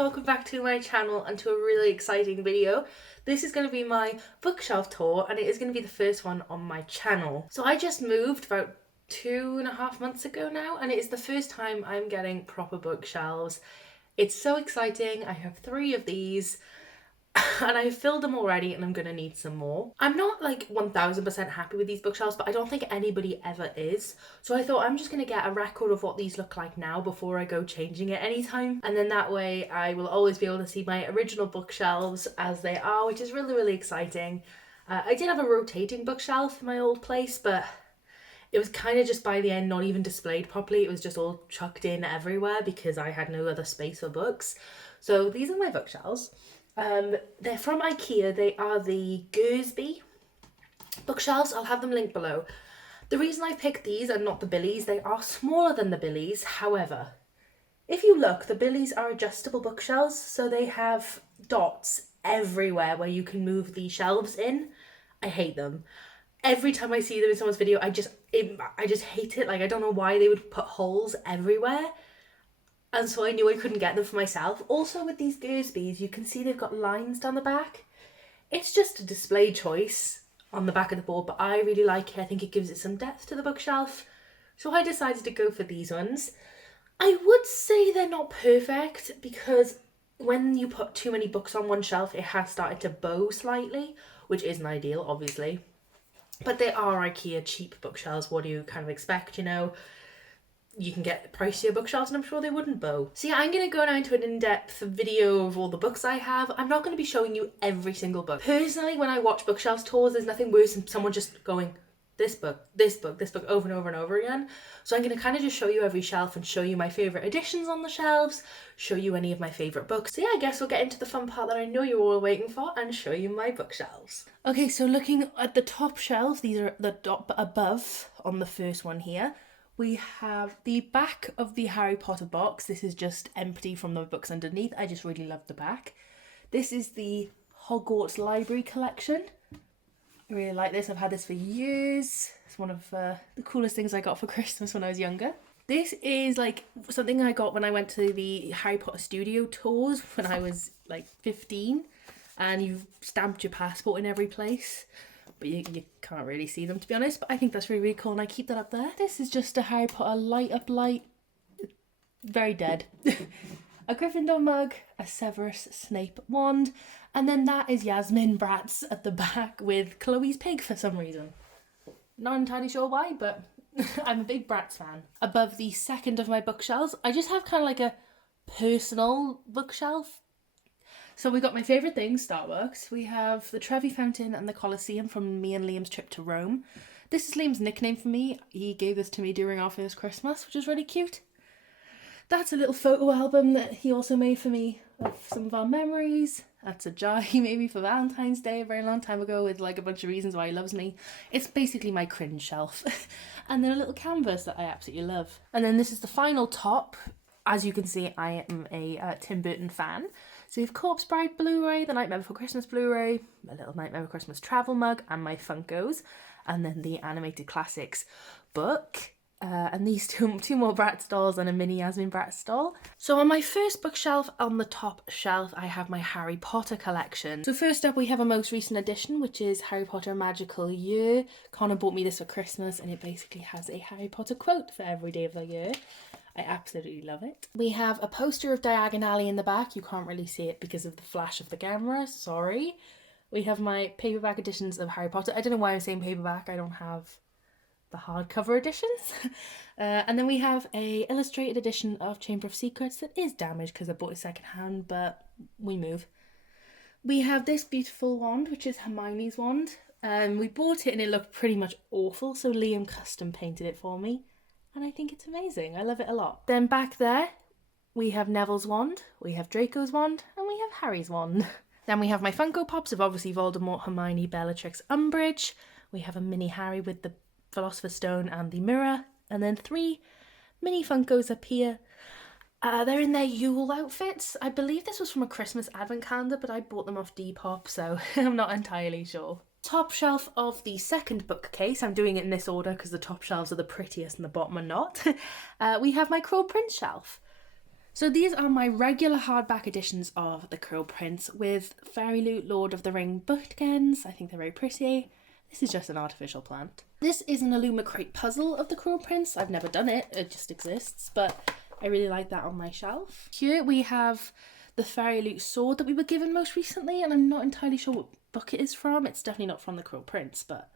welcome back to my channel and to a really exciting video. This is going to be my bookshelf tour and it is going to be the first one on my channel. So I just moved about 2.5 months ago now and it is the first time I'm getting proper bookshelves. It's so exciting. I have 3 of these and I've filled them already and I'm going to need some more. I'm not like 1000% happy with these bookshelves, but I don't think anybody ever is. So I thought I'm just going to get a record of what these look like now before I go changing it anytime. And then that way I will always be able to see my original bookshelves as they are, which is really, really exciting. I did have a rotating bookshelf in my old place, but it was kind of just by the end not even displayed properly. It was just all chucked in everywhere because I had no other space for books. So these are my bookshelves. They're from IKEA. They are the Scribd bookshelves. I'll have them linked below. The reason I picked these and not the Billies, they are smaller than the Billies. However, if you look, the Billies are adjustable bookshelves, so they have dots everywhere where you can move the shelves in. I hate them. Every time I see them in someone's video, I just hate it. Like, I don't know why they would put holes everywhere. And so I knew I couldn't get them for myself. Also with these Scribds, you can see they've got lines down the back. It's just a display choice on the back of the board, but I really like it. I think it gives it some depth to the bookshelf. So I decided to go for these ones. I would say they're not perfect because when you put too many books on one shelf, it has started to bow slightly, which isn't ideal, obviously. But they are IKEA cheap bookshelves. What do you kind of expect, you know? You can get pricier bookshelves and I'm sure they wouldn't bow. So yeah, I'm going to go now into an in-depth video of all the books I have. I'm not going to be showing you every single book. Personally, when I watch bookshelves tours, there's nothing worse than someone just going, this book, this book, this book, over and over and over again. So I'm going to kind of just show you every shelf and show you my favourite editions on the shelves, show you any of my favourite books. So yeah, I guess we'll get into the fun part that I know you're all waiting for and show you my bookshelves. Okay, so looking at the top shelves, these are the top above on the first one here. We have the back of the Harry Potter box. This is just empty from the books underneath. I just really love the back. This is the Hogwarts Library collection. I really like this. I've had this for years. It's one of the coolest things I got for Christmas when I was younger. This is like something I got when I went to the Harry Potter studio tours when I was like 15. And you stamped your passport in every place. But you can't really see them, to be honest. But I think that's really, really cool and I keep that up there. This is just a Harry Potter light up light. Very dead. A Gryffindor mug, a Severus Snape wand, and then that is Yasmin Bratz at the back with Chloe's pig for some reason. Not entirely sure why, but I'm a big Bratz fan. Above the second of my bookshelves, I just have kind of like a personal bookshelf. So we got my favourite things, Starbucks. We have the Trevi Fountain and the Colosseum from me and Liam's trip to Rome. This is Liam's nickname for me. He gave this to me during our first Christmas, which is really cute. That's a little photo album that he also made for me of some of our memories. That's a jar he made me for Valentine's Day a very long time ago with like a bunch of reasons why he loves me. It's basically my cringe shelf. And then a little canvas that I absolutely love. And then this is the final top. As you can see, I am a Tim Burton fan. So we have Corpse Bride Blu-ray, the Nightmare Before Christmas Blu-ray, my little Nightmare Before Christmas travel mug, and my Funkos, and then the Animated Classics book, and these two more Bratz dolls and a mini Yasmin Bratz doll. So on my first bookshelf, on the top shelf, I have my Harry Potter collection. So first up, we have a most recent edition, which is Harry Potter Magical Year. Connor bought me this for Christmas, and it basically has a Harry Potter quote for every day of the year. I absolutely love it. We have a poster of Diagon Alley in the back. You can't really see it because of the flash of the camera, sorry. We have my paperback editions of Harry Potter. I don't know why I'm saying paperback, I don't have the hardcover editions. And then we have a illustrated edition of Chamber of Secrets that is damaged because I bought it secondhand, but we move. We have this beautiful wand, which is Hermione's wand. We bought it and it looked pretty much awful, so Liam custom painted it for me. And I think it's amazing. I love it a lot. Then back there, we have Neville's wand, we have Draco's wand, and we have Harry's wand. Then we have my Funko Pops of obviously Voldemort, Hermione, Bellatrix, Umbridge. We have a mini Harry with the Philosopher's Stone and the mirror. And then 3 mini Funkos up here. They're in their Yule outfits. I believe this was from a Christmas advent calendar, but I bought them off Depop, so I'm not entirely sure. Top shelf of the second bookcase, I'm doing it in this order because the top shelves are the prettiest and the bottom are not. We have my Cruel Prince shelf. So these are my regular hardback editions of The Cruel Prince with Fairy Loot Lord of the Ring bookends. I think they're very pretty. This is just an artificial plant. This is an Illumicrate puzzle of The Cruel Prince. I've never done it, it just exists, but I really like that on my shelf. Here we have the Fairy Loot sword that we were given most recently, and I'm not entirely sure what book it is from. It's definitely not from The Cruel Prince, but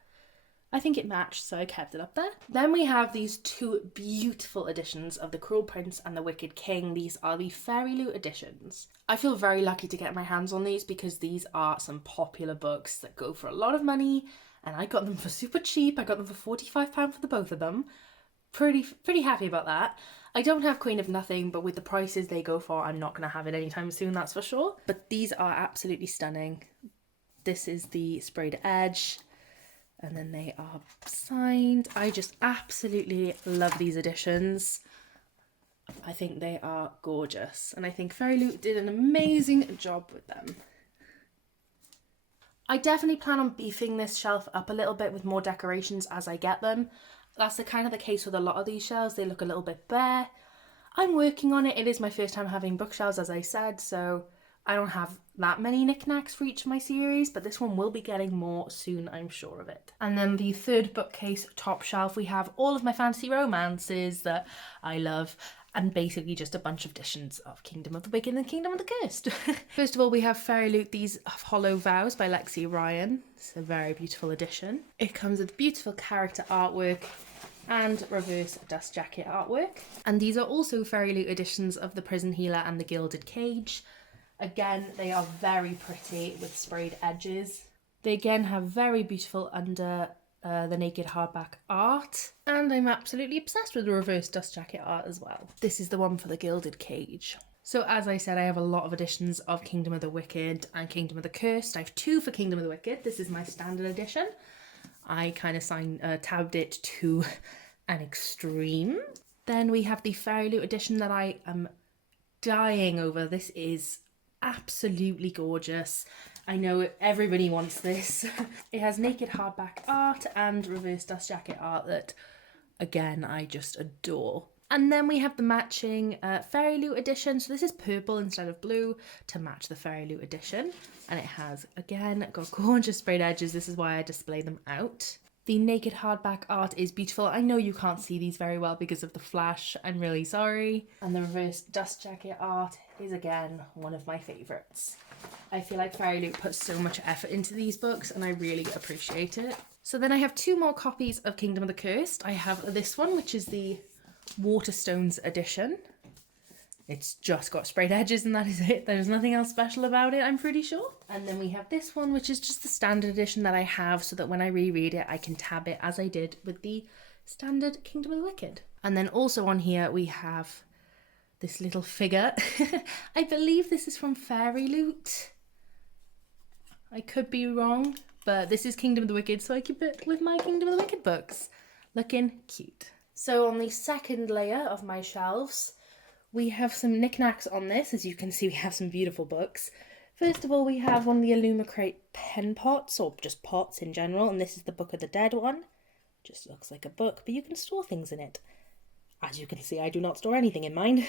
I think it matched, so I kept it up there. Then we have these two beautiful editions of The Cruel Prince and The Wicked King. These are the Fairy Loot editions. I feel very lucky to get my hands on these because these are some popular books that go for a lot of money, and I got them for super cheap. I got them for £45 for the both of them. Pretty happy about that. I don't have Queen of Nothing, but with the prices they go for, I'm not going to have it anytime soon, that's for sure. But these are absolutely stunning. This is the sprayed edge. And then they are signed. I just absolutely love these editions. I think they are gorgeous. And I think Fairy Loot did an amazing job with them. I definitely plan on beefing this shelf up a little bit with more decorations as I get them. That's the kind of the case with a lot of these shelves. They look a little bit bare. I'm working on it. It is my first time having bookshelves, as I said, so I don't have that many knickknacks for each of my series, but this one will be getting more soon, I'm sure of it. And then the third bookcase top shelf, we have all of my fantasy romances that I love, and basically just a bunch of editions of Kingdom of the Wicked and Kingdom of the Cursed. First of all, we have Fairy Loot, These Hollow Vows by Lexi Ryan. It's a very beautiful edition. It comes with beautiful character artwork and reverse dust jacket artwork. And these are also Fairy Loot editions of The Prison Healer and The Gilded Cage. Again, they are very pretty with sprayed edges. They again have very beautiful under the naked hardback art. And I'm absolutely obsessed with the reverse dust jacket art as well. This is the one for The Gilded Cage. So as I said, I have a lot of editions of Kingdom of the Wicked and Kingdom of the Cursed. I have two for Kingdom of the Wicked. This is my standard edition. I kind of tabbed it to an extreme. Then we have the Fairy Loot edition that I am dying over. This is absolutely gorgeous. I know everybody wants this. It has naked hardback art and reverse dust jacket art that, again, I just adore. And then we have the matching Fairy Loot edition. So this is purple instead of blue to match the Fairy Loot edition. And it has, again, got gorgeous sprayed edges. This is why I display them out. The naked hardback art is beautiful. I know you can't see these very well because of the flash. I'm really sorry. And the reverse dust jacket art is, again, one of my favourites. I feel like Fairy Loot puts so much effort into these books and I really appreciate it. So then I have two more copies of Kingdom of the Cursed. I have this one, which is the Waterstones edition. It's just got sprayed edges and that is it. There's nothing else special about it, I'm pretty sure. And then we have this one, which is just the standard edition that I have so that when I reread it, I can tab it as I did with the standard Kingdom of the Wicked. And then also on here, we have this little figure. I believe this is from Fairy Loot. I could be wrong, but this is Kingdom of the Wicked, so I keep it with my Kingdom of the Wicked books. Looking cute. So on the second layer of my shelves, we have some knickknacks on this. As you can see, we have some beautiful books. First of all, we have one of the Illumicrate pen pots, or just pots in general, and this is the Book of the Dead one. Just looks like a book, but you can store things in it. As you can see, I do not store anything in mine.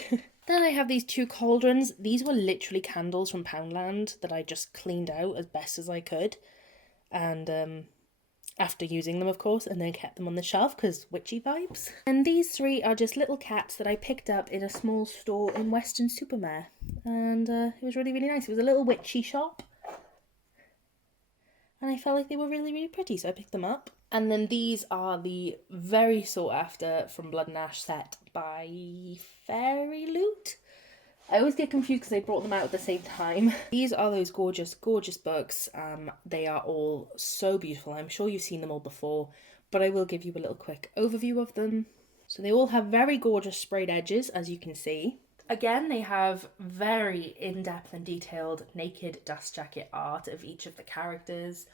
Then I have these two cauldrons. These were literally candles from Poundland that I just cleaned out as best as I could. And after using them, of course, and then kept them on the shelf because witchy vibes. And these three are just little cats that I picked up in a small store in Weston-super-Mare. And it was really, really nice. It was a little witchy shop. And I felt like they were really, really pretty, so I picked them up. And then these are the very sought after From Blood and Ash set by Fairy Loot. I always get confused because they brought them out at the same time. These are those gorgeous, gorgeous books. They are all so beautiful. I'm sure you've seen them all before, but I will give you a little quick overview of them. So they all have very gorgeous sprayed edges, as you can see. Again, they have very in-depth and detailed naked dust jacket art of each of the characters.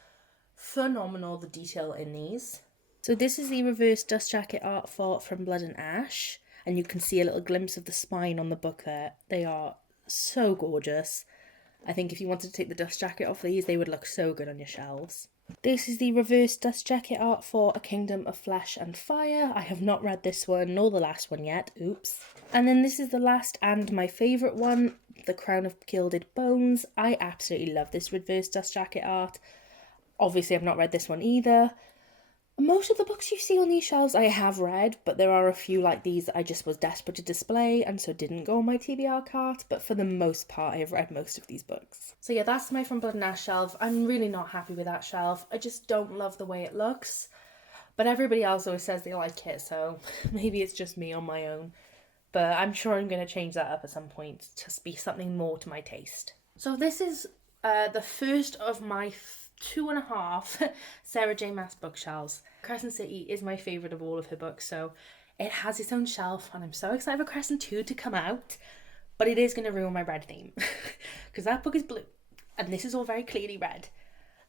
Phenomenal, the detail in these. So this is the reverse dust jacket art for From Blood and Ash. And you can see a little glimpse of the spine on the book there. They are so gorgeous. I think if you wanted to take the dust jacket off these, they would look so good on your shelves. This is the reverse dust jacket art for A Kingdom of Flesh and Fire. I have not read this one nor the last one yet. Oops. And then this is the last and my favourite one, The Crown of Gilded Bones. I absolutely love this reverse dust jacket art. Obviously, I've not read this one either. Most of the books you see on these shelves I have read, but there are a few like these that I just was desperate to display and so didn't go on my TBR cart, but for the most part I have read most of these books. So yeah, that's my From Blood and Ash shelf. I'm really not happy with that shelf. I just don't love the way it looks, but everybody else always says they like it, so maybe it's just me on my own. But I'm sure I'm going to change that up at some point to be something more to my taste. So this is the first of my 2.5 Sarah J Maas bookshelves. Crescent City is my favourite of all of her books, so it has its own shelf, and I'm so excited for Crescent 2 to come out, but it is going to ruin my red theme, because that book is blue, and this is all very clearly red.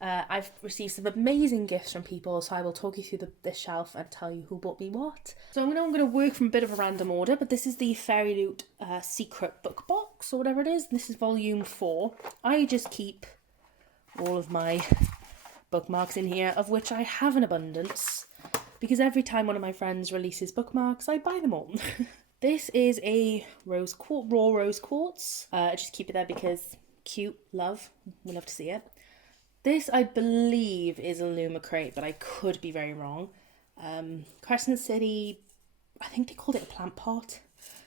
I've received some amazing gifts from people, so I will talk you through this shelf and tell you who bought me what. So I'm going to work from a bit of a random order, but this is the Fairy Loot Secret Book Box, or whatever it is. This is volume 4. I just keep all of my bookmarks in here, of which I have an abundance, because every time one of my friends releases bookmarks, I buy them all. This is a raw rose quartz. I just keep it there because cute, love, we love to see it. This, I believe, is a Luma crate, but I could be very wrong. Crescent City, I think they called it a plant pot.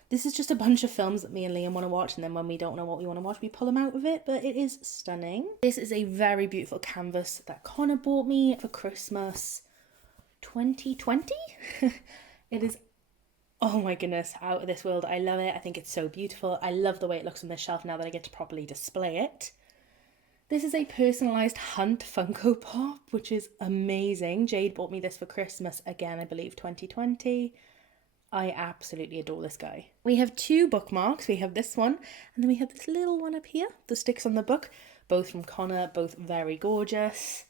This is just a bunch of films that me and Liam want to watch, and then when we don't know what we want to watch, we pull them out of it, but it is stunning. This is a very beautiful canvas that Connor bought me for Christmas 2020. It is, oh my goodness, out of this world. I love it. I think it's so beautiful. I love the way it looks on this shelf now that I get to properly display it. This is a personalised Hunt Funko Pop, which is amazing. Jade bought me this for Christmas, again, I believe 2020. I absolutely adore this guy. We have 2 bookmarks. We have this one, and then we have this little one up here that sticks on the book, both from Connor, both very gorgeous.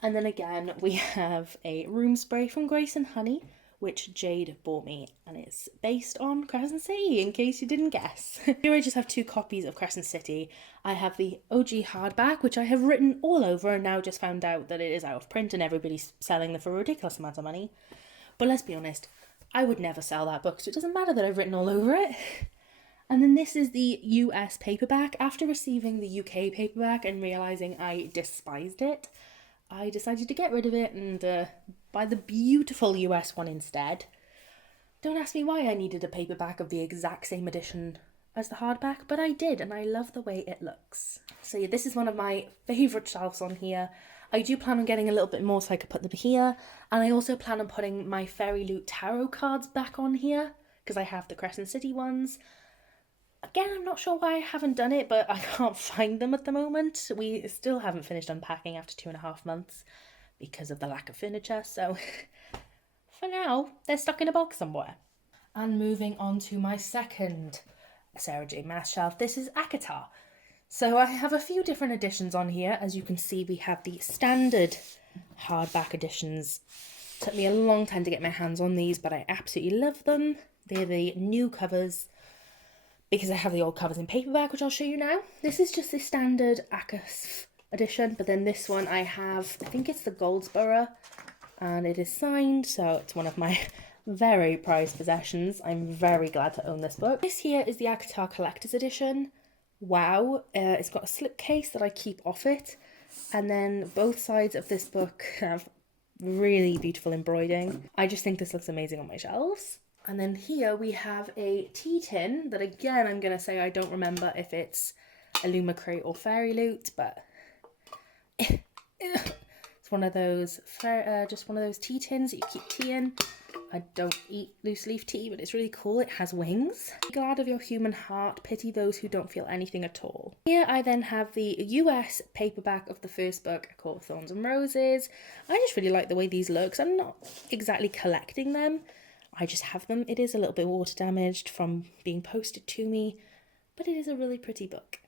And then again, we have a room spray from Grace and Honey, which Jade bought me, and it's based on Crescent City, in case you didn't guess. Here I just have 2 copies of Crescent City. I have the OG hardback, which I have written all over, and now just found out that it is out of print and everybody's selling them for a ridiculous amount of money. But let's be honest, I would never sell that book, so it doesn't matter that I've written all over it. And then this is the US paperback. After receiving the UK paperback and realising I despised it, I decided to get rid of it and buy the beautiful US one instead. Don't ask me why I needed a paperback of the exact same edition as the hardback, but I did, and I love the way it looks. So yeah, this is one of my favourite shelves on here. I do plan on getting a little bit more so I could put them here, and I also plan on putting my Fairy Loot tarot cards back on here, because I have the Crescent City ones. Again, I'm not sure why I haven't done it, but I can't find them at the moment. We still haven't finished unpacking after 2.5 months because of the lack of furniture, so for now, they're stuck in a box somewhere. And moving on to my second Sarah J Maas shelf, this is ACOTAR. So I have a few different editions on here. As you can see, we have the standard hardback editions. Took me a long time to get my hands on these, but I absolutely love them. They're the new covers, because I have the old covers in paperback, which I'll show you now. This is just the standard ACOS edition, but then this one I have, I think it's the Goldsboro, and it is signed, so it's one of my very prized possessions. I'm very glad to own this book. This here is the ACOTAR Collector's Edition. Wow, it's got a slipcase that I keep off it, and then both sides of this book have really beautiful embroidering. I just think this looks amazing on my shelves. And then here we have a tea tin that, again, I'm going to say I don't remember if it's a Luma crate or Fairy Loot, but it's one of those, just one of those tea tins that you keep tea in. I don't eat loose leaf tea, but it's really cool. It has wings. Be glad of your human heart, pity those who don't feel anything at all. Here I then have the US paperback of the first book, A Court of Thorns and Roses. I just really like the way these look. I'm not exactly collecting them. I just have them. It is a little bit water damaged from being posted to me, but it is a really pretty book.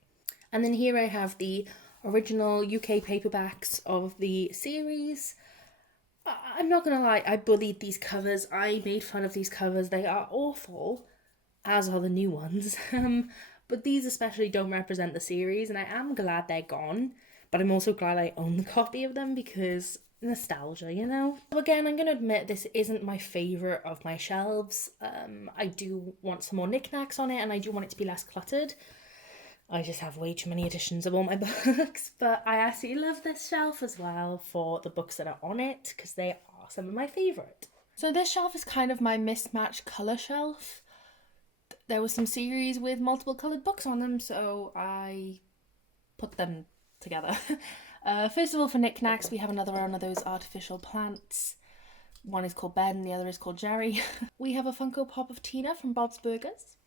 And then here I have the original UK paperbacks of the series. I'm not gonna lie, I bullied these covers. I made fun of these covers. They are awful, as are the new ones. But these especially don't represent the series, and I am glad they're gone, but I'm also glad I own the copy of them because nostalgia, you know? So again, I'm going to admit this isn't my favourite of my shelves. I do want some more knickknacks on it, and I do want it to be less cluttered. I just have way too many editions of all my books, but I absolutely love this shelf as well for the books that are on it because they are some of my favourite. So this shelf is kind of my mismatched colour shelf. There were some series with multiple coloured books on them, so I put them together. First of all, for knickknacks, we have another one of those artificial plants. One is called Ben, the other is called Jerry. We have a Funko Pop of Tina from Bob's Burgers.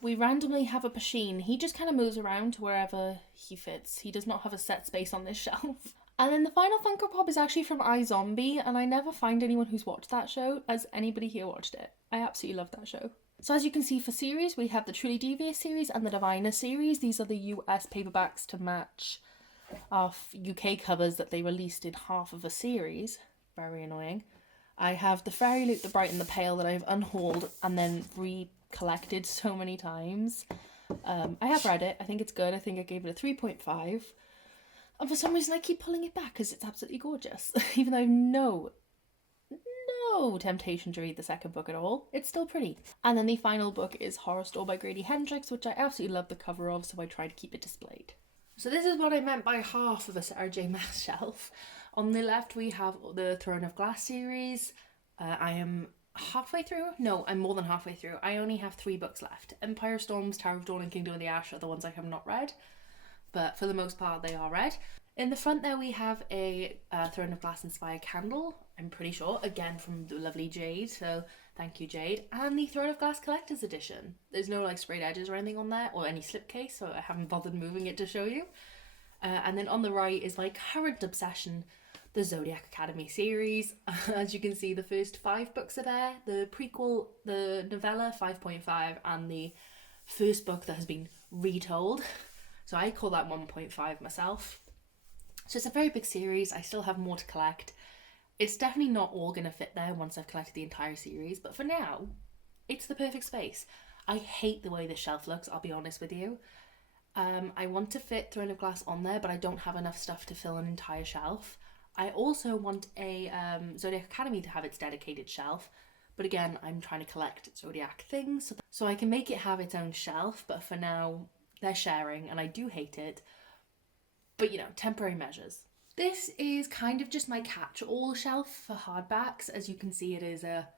We randomly have a Pasheen. He just kind of moves around to wherever he fits. He does not have a set space on this shelf. And then the final Funko Pop is actually from iZombie, and I never find anyone who's watched that show. Has anybody here watched it? I absolutely love that show. So as you can see for series, we have the Truly Devious series and the Diviner series. These are the US paperbacks to match our UK covers that they released in half of a series. Very annoying. I have the Fairy Loot, the Bright and the Pale that I've unhauled and then collected so many times. I have read it. I think it's good. I think I gave it a 3.5. And for some reason I keep pulling it back because it's absolutely gorgeous. Even though I have no temptation to read the second book at all. It's still pretty. And then the final book is Horror Store by Grady Hendrix, which I absolutely love the cover of, so I try to keep it displayed. So this is what I meant by half of a Sarah J. Maas shelf. On the left we have the Throne of Glass series. I am halfway through? No, I'm more than halfway through. I only have 3 books left. Empire of Storms, Tower of Dawn and Kingdom of the Ash are the ones I have not read. But for the most part they are read. In the front there we have a Throne of Glass inspired candle, I'm pretty sure, again from the lovely Jade, so thank you Jade. And the Throne of Glass Collector's Edition. There's no like sprayed edges or anything on there, or any slipcase, so I haven't bothered moving it to show you. And then on the right is my current obsession, the Zodiac Academy series. As you can see, the first 5 books are there, the prequel, the novella 5.5, and the first book that has been retold. So I call that 1.5 myself. So it's a very big series. I still have more to collect. It's definitely not all going to fit there once I've collected the entire series, but for now, it's the perfect space. I hate the way this shelf looks, I'll be honest with you. I want to fit Throne of Glass on there, but I don't have enough stuff to fill an entire shelf. I also want a Zodiac Academy to have its dedicated shelf, but again, I'm trying to collect Zodiac things, so I can make it have its own shelf, but for now, they're sharing, and I do hate it. But, you know, temporary measures. This is kind of just my catch-all shelf for hardbacks. As you can see, it is a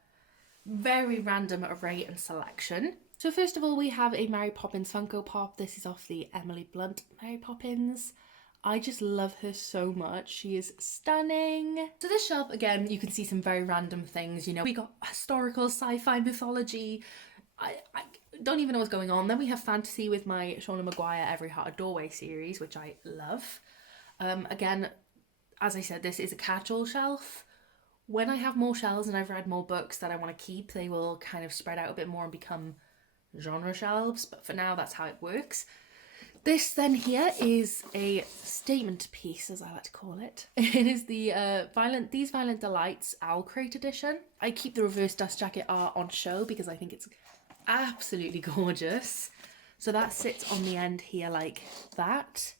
very random array and selection. So first of all, we have a Mary Poppins Funko Pop. This is off the Emily Blunt Mary Poppins. I just love her so much. She is stunning. So this shelf, again, you can see some very random things. You know, we got historical, sci-fi, mythology. I don't even know what's going on. Then we have fantasy with my Shauna Maguire Every Heart a Doorway series, which I love. Again, as I said, this is a catch-all shelf. When I have more shelves and I've read more books that I want to keep, they will kind of spread out a bit more and become genre shelves. But for now, that's how it works. This then here is a statement piece, as I like to call it. It is the These Violent Delights Owl Crate edition. I keep the reverse dust jacket art on show because I think it's absolutely gorgeous. So that sits on the end here like that,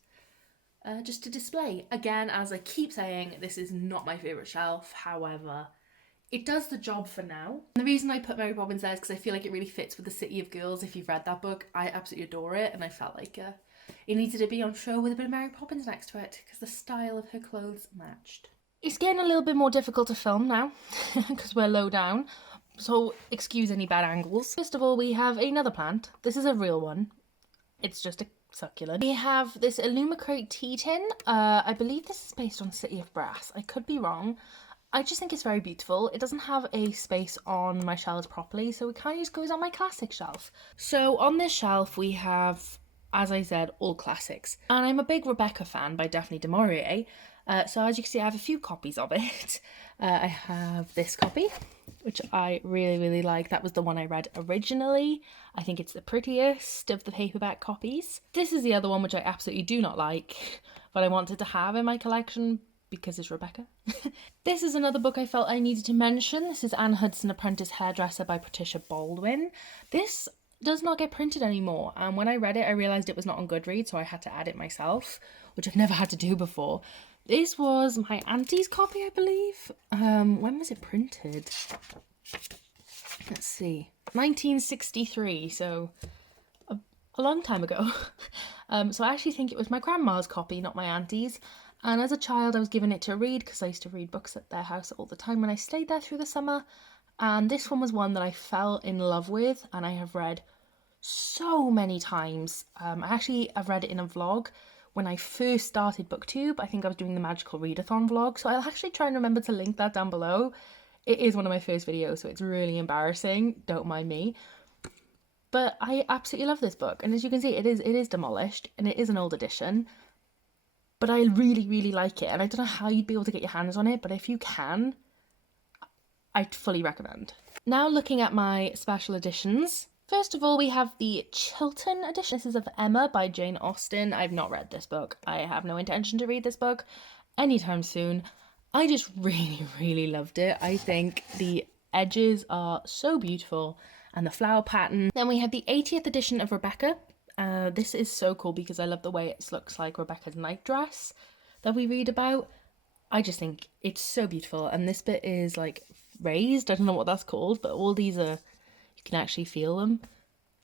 just to display. Again, as I keep saying, this is not my favourite shelf. However, it does the job for now. And the reason I put Mary Poppins there is because I feel like it really fits with the City of Girls. If you've read that book, I absolutely adore it, and I felt like it needed to be on show with a bit of Mary Poppins next to it because the style of her clothes matched. It's getting a little bit more difficult to film now because we're low down, so excuse any bad angles. First of all, we have another plant. This is a real one. It's just a succulent. We have this Illumicrate tea tin. I believe this is based on City of Brass. I could be wrong. I just think it's very beautiful. It doesn't have a space on my shelves properly, so it kind of just goes on my classic shelf. So on this shelf we have, as I said, all classics. And I'm a big Rebecca fan by Daphne du Maurier. So as you can see, I have a few copies of it. I have this copy, which I really, really like. That was the one I read originally. I think it's the prettiest of the paperback copies. This is the other one, which I absolutely do not like, but I wanted to have in my collection because it's Rebecca. This is another book I felt I needed to mention. This is Anne Hudson, Apprentice Hairdresser by Patricia Baldwin. This does not get printed anymore. And when I read it, I realised it was not on Goodreads, so I had to add it myself, which I've never had to do before. This was my auntie's copy, I believe. When was it printed? Let's see. 1963, so a long time ago. So I actually think it was my grandma's copy, not my auntie's. And as a child, I was given it to read because I used to read books at their house all the time when I stayed there through the summer. And this one was one that I fell in love with and I have read so many times. I've read it in a vlog when I first started BookTube. I think I was doing the Magical Readathon vlog, so I'll actually try and remember to link that down below. It is one of my first videos, so it's really embarrassing, don't mind me. But I absolutely love this book, and as you can see, it is demolished, and it is an old edition. But I really, really like it, and I don't know how you'd be able to get your hands on it, but if you can, I'd fully recommend. Now looking at my special editions. First of all, we have the Chilton edition. This is of Emma by Jane Austen. I've not read this book. I have no intention to read this book anytime soon. I just really, really loved it. I think the edges are so beautiful and the flower pattern. Then we have the 80th edition of Rebecca. This is so cool because I love the way it looks like Rebecca's nightdress that we read about. I just think it's so beautiful, and this bit is like raised. I don't know what that's called, but all these are, you can actually feel them. I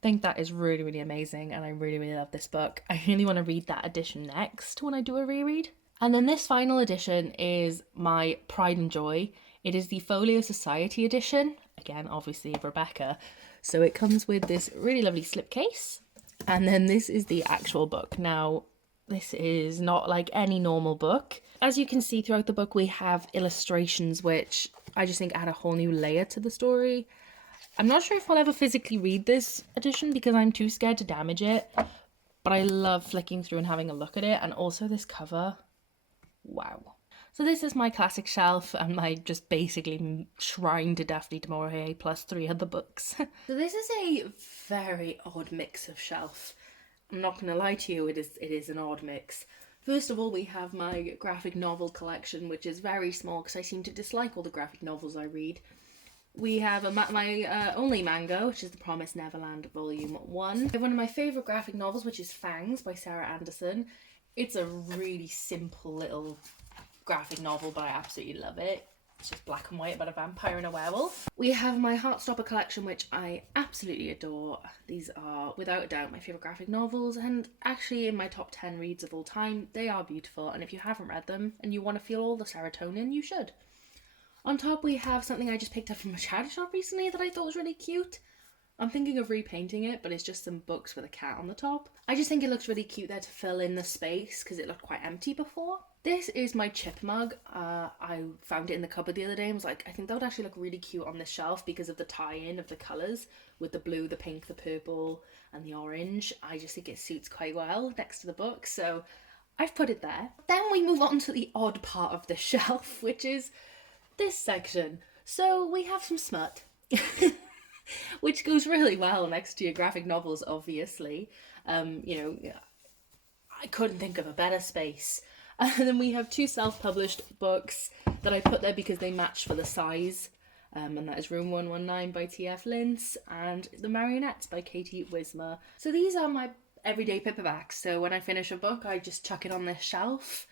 think that is really, really amazing, and I really, really love this book. I really want to read that edition next when I do a reread. And then this final edition is my pride and joy. It is the Folio Society edition, again obviously of Rebecca. So it comes with this really lovely slipcase, and then this is the actual book. Now this is not like any normal book. As you can see throughout the book, we have illustrations which I just think add a whole new layer to the story. I'm not sure if I'll ever physically read this edition because I'm too scared to damage it, but I love flicking through and having a look at it, and also this cover. Wow. So this is my classic shelf and my just basically shrine to Daphne du Maurier plus 3 other books. So this is a very odd mix of shelf. I'm not going to lie to you, it is an odd mix. First of all, we have my graphic novel collection, which is very small because I seem to dislike all the graphic novels I read. We have my only manga, which is The Promised Neverland Volume 1. I have one of my favourite graphic novels, which is Fangs by Sarah Anderson. It's a really simple little graphic novel, but I absolutely love it. It's just black and white about a vampire and a werewolf. We have my Heartstopper collection, which I absolutely adore. These are, without a doubt, my favourite graphic novels, and actually in my top 10 reads of all time. They are beautiful, and if you haven't read them and you want to feel all the serotonin, you should. On top we have something I just picked up from a charity shop recently that I thought was really cute. I'm thinking of repainting it, but it's just some books with a cat on the top. I just think it looks really cute there to fill in the space because it looked quite empty before. This is my chip mug. I found it in the cupboard the other day and was like, I think that would actually look really cute on this shelf because of the tie-in of the colours with the blue, the pink, the purple and the orange. I just think it suits quite well next to the book, so I've put it there. Then we move on to the odd part of the shelf, which is this section. So we have some smut. Which goes really well next to your graphic novels, obviously. I couldn't think of a better space. And then we have 2 self-published books that I put there because they match for the size. And that is Room 119 by T.F. Lintz and The Marionettes by Katie Wismer. So these are my everyday paperbacks. So when I finish a book, I just chuck it on this shelf.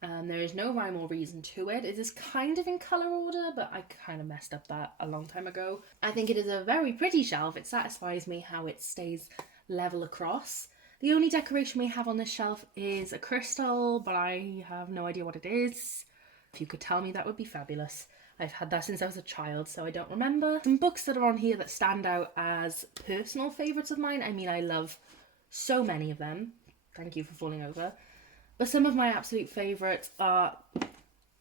There is no rhyme or reason to it. It is kind of in colour order, but I kind of messed up that a long time ago. I think it is a very pretty shelf. It satisfies me how it stays level across. The only decoration we have on this shelf is a crystal, but I have no idea what it is. If you could tell me, that would be fabulous. I've had that since I was a child, so I don't remember. Some books that are on here that stand out as personal favourites of mine. I mean, I love so many of them. Thank you for falling over. But some of my absolute favourites are,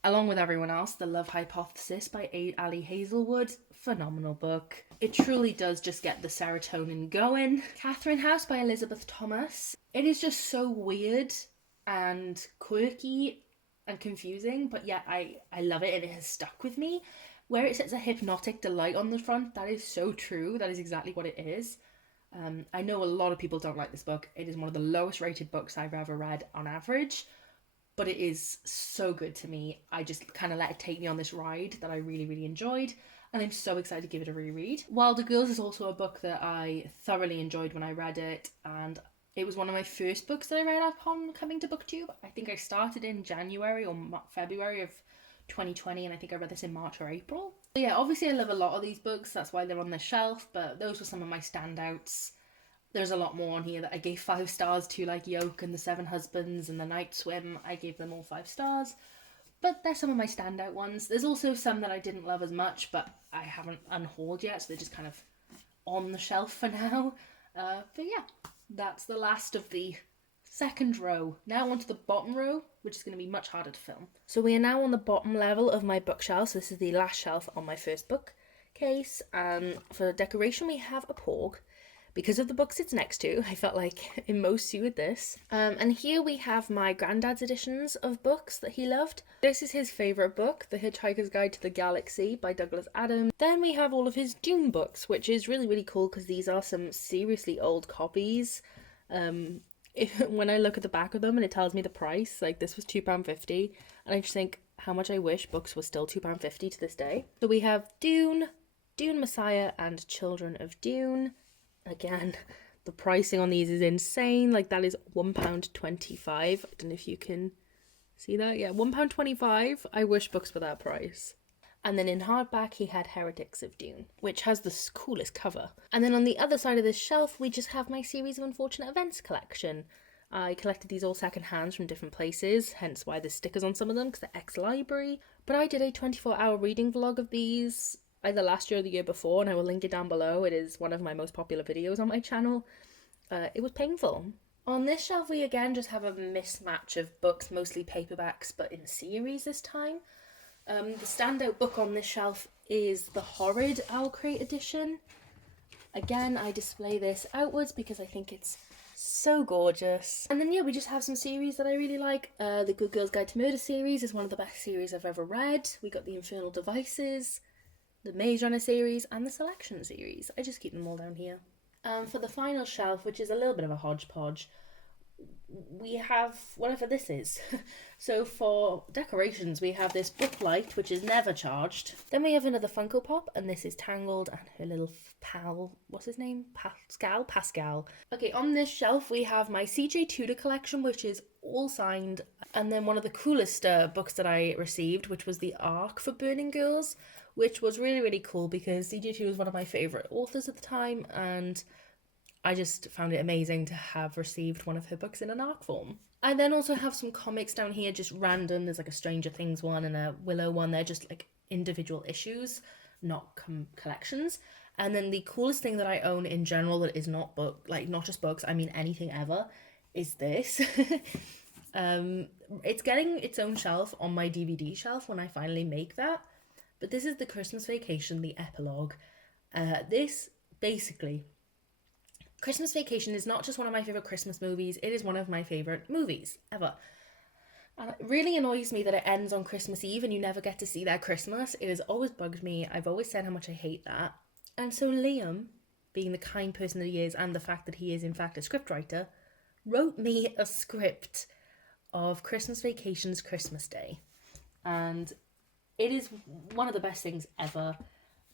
along with everyone else, The Love Hypothesis by Ali Hazelwood. Phenomenal book. It truly does just get the serotonin going. Catherine House by Elizabeth Thomas. It is just so weird and quirky and confusing, but yet I love it and it has stuck with me. Where it says a hypnotic delight on the front, that is so true. That is exactly what it is. I know a lot of people don't like this book. It is one of the lowest rated books I've ever read on average, but it is so good to me. I just kind of let it take me on this ride that I really, really enjoyed. and I'm so excited to give it a reread. Wilder Girls is also a book that I thoroughly enjoyed when I read it, and it was one of my first books that I read upon coming to BookTube. I think I started in January or February of 2020, and I think I read this in March or April. So yeah, obviously I love a lot of these books, that's why they're on this shelf, but those were some of my standouts. There's a lot more on here that I gave 5 stars to, like Yoke and The Seven Husbands and The Night Swim. I gave them all 5 stars. But they're some of my standout ones. There's also some that I didn't love as much, but I haven't unhauled yet, so they're just kind of on the shelf for now. But yeah, that's the last of the second row. Now onto the bottom row, which is going to be much harder to film. So we are now on the bottom level of my bookshelf. So this is the last shelf on my first bookcase. And for decoration, we have a porg. Because of the books it's next to, I felt like it most suited this. And here we have my granddad's editions of books that he loved. This is his favourite book, The Hitchhiker's Guide to the Galaxy by Douglas Adams. Then we have all of his Dune books, which is really, really cool because these are some seriously old copies. When I look at the back of them and it tells me the price, like this was £2.50, and I just think how much I wish books were still £2.50 to this day. So we have Dune, Dune Messiah, and Children of Dune. Again, the pricing on these is insane. Like that is £1.25. I don't know if you can see that. Yeah, £1.25. I wish books were that price. And then in hardback, he had Heretics of Dune, which has the coolest cover. And then on the other side of this shelf, we just have my Series of Unfortunate Events collection. I collected these all second hands from different places, hence why there's stickers on some of them, because they're ex-library. But I did a 24-hour reading vlog of these either last year or the year before, and I will link it down below. It is one of my most popular videos on my channel. It was painful. On this shelf, we again just have a mismatch of books, mostly paperbacks, but in series this time. The standout book on this shelf is the Horrid Owl Crate edition. Again, I display this outwards because I think it's so gorgeous. And then yeah, we just have some series that I really like. The Good Girl's Guide to Murder series is one of the best series I've ever read. We got the Infernal Devices, the Maze Runner series, and the Selection series. I just keep them all down here. For the final shelf, which is a little bit of a hodgepodge, we have whatever this is. So for decorations, we have this book light, which is never charged. Then we have another Funko Pop, and this is Tangled and her little pal, what's his name? Pascal. Okay, on this shelf, we have my CJ Tudor collection, which is all signed. And then one of the coolest books that I received, which was the Arc for Burning Girls, which was really, really cool because CJ Tudor was one of my favourite authors at the time, and I just found it amazing to have received one of her books in an ARC form. I then also have some comics down here, just random. There's like a Stranger Things one and a Willow one. They're just like individual issues, not collections. And then the coolest thing that I own in general that is not not just books, I mean anything ever, is this. It's getting its own shelf on my DVD shelf when I finally make that. But this is the Christmas Vacation, the Epilogue. This, basically, Christmas Vacation is not just one of my favourite Christmas movies, it is one of my favourite movies ever. And it really annoys me that it ends on Christmas Eve and you never get to see their Christmas. It has always bugged me. I've always said how much I hate that. And so Liam, being the kind person that he is, and the fact that he is in fact a scriptwriter, wrote me a script of Christmas Vacation's Christmas Day. And it is one of the best things ever.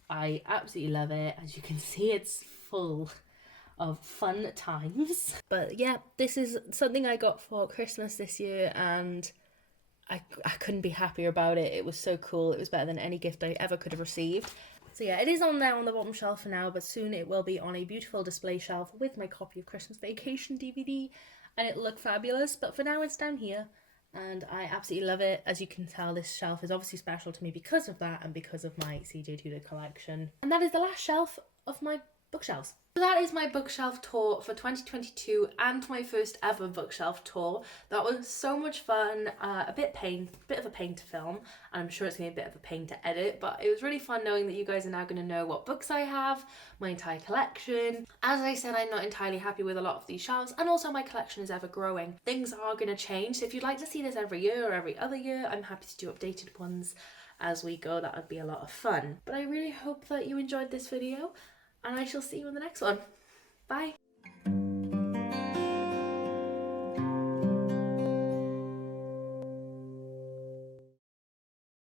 I absolutely love it. As you can see, it's full of fun times. But yeah, this is something I got for Christmas this year, and I couldn't be happier about it. It was so cool. It was better than any gift I ever could have received. So yeah, it is on there on the bottom shelf for now, but soon it will be on a beautiful display shelf with my copy of Christmas Vacation DVD, and it'll look fabulous. But for now, it's down here, and I absolutely love it. As you can tell, this shelf is obviously special to me because of that and because of my CJ Tudor collection. And that is the last shelf of my bookshelves. So that is my bookshelf tour for 2022 and my first ever bookshelf tour. That was so much fun, a bit of a pain to film, and I'm sure it's going to be a bit of a pain to edit, but it was really fun knowing that you guys are now going to know what books I have, my entire collection. As I said, I'm not entirely happy with a lot of these shelves, and also my collection is ever growing. Things are going to change, so if you'd like to see this every year or every other year, I'm happy to do updated ones as we go. That would be a lot of fun. But I really hope that you enjoyed this video, and I shall see you in the next one. Bye!